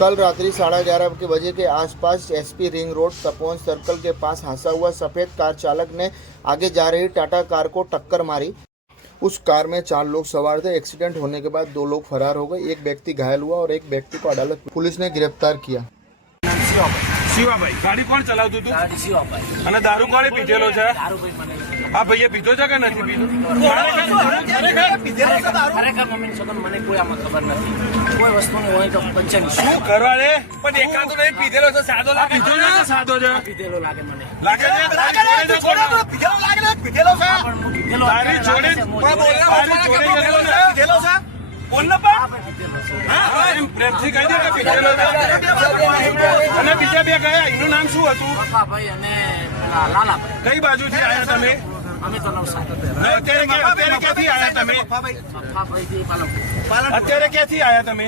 कल रात्रि 11:30 के बजे के आसपास SP ring road Tapovan circle के पास हंसा हुआ सफ़ेद कार चालक ने आगे जा रही टाटा कार को टक्कर मारी। उस कार में 4 लोग सवार थे। एक्सीडेंट होने के बाद 2 लोग फरार हो गए। एक व्यक्ति घायल हुआ और एक व्यक्ति को अदालत पुलिस ने गिरफ्तार किया। શિવાભાઈ ગાડી કોણ ચલાવતું હતું? ગાડી શિવાભાઈ અને દારૂ કોણે પીધેલો છે? દારૂ કોઈ મને આ ભાઈએ પીધો છે કે નથી પીધો? ખરેખર મમ્મી છોકરો મને કોઈ આમાં ખબર નથી. કોઈ વસ્તુની હોય તો પંચાની શું કરવા રે? પણ એકાદો નહીં પીધેલો છે, સાદો લાગે. પીધો છે કે સાદો છે? પીધેલો લાગે મને. લાગે છે? પીધેલો છે. પણ હું પીધેલો તારી જોડે પીધેલો છે. બોલ ને હા, પણ પીધેલો છે. હા, એમ પ્રેમથી કહી દે કે પીધેલો છે. અને બીજા બે ગયા, એનું નામ શું હતું? પપ્પાભાઈ અને પેલા લાલાભાઈ. કઈ બાજુથી આવ્યા તમે? અમે તો નવસારી. અત્યારે ક્યાંથી આવ્યા તમે? પપ્પાભાઈથી પાલનપુર. અત્યારે ક્યાંથી આવ્યા તમે?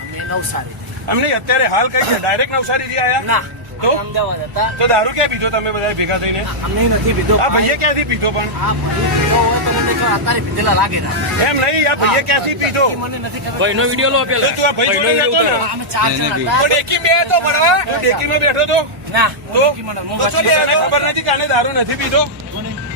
અમે નવસારી. અમને અત્યારે હાલ કઈ છે? ડાયરેક્ટ નવસારીથી આવ્યા? ના તો? અમે અમદાવાદ હતા. તો દારૂ ક્યાં પીધો તમે બધા ભેગા થઈને? અમને નથી પીધો. આ ભાઈએ ક્યાંથી પીધો પણ? આ ભાઈ પીધો હોય તો મને તો અત્યારે પીધેલા લાગે ના. એમ નહીં, આ ભાઈએ ક્યાંથી પીધો? એ મને નથી ખબર. ભાઈનો વિડિયો લો પેલા. તું આ ભાઈ જોડે જતો ને? અમે 4 જણ હતા. તો ડેકી બે તો ભણવા? તું ડેકીમાં બેઠો તો? ના તો? મને તો શું તને ખબર નથી કે આને દારૂ નથી પીધો?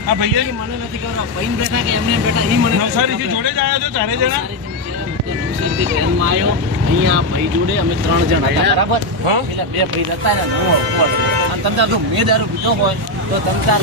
આ ભાઈએ મને નથી ખબર. ભાઈ બેઠા કે એમને બેઠા એ મને નવસારીથી જોડે જ આવ્યા છો 4 જણા? નવસારીથી ટ્રેનમાં આવ્યો. અહીંયા ભાઈ જોડે અમે 3 જણ હતા, બરાબર? હા. પેલા 2 ભાઈ હતા ને હું હતો. અને તમતાર જો મેં દારૂ પીધો હોય તો તમતાર